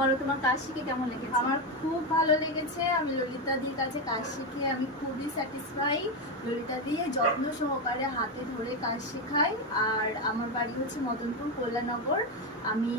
বলো তোমার কাজ শিখে কেমন লেগেছে? আমার খুব ভালো লেগেছে। আমি ললিতা দির কাছে কাজ শিখে আমি খুবই স্যাটিসফাই। ললিতা দিয়ে যত্ন সহকারে হাতে ধরে কাজ শেখায়। আর আমার বাড়ি হচ্ছে মদনপুর কল্যাণনগর। আমি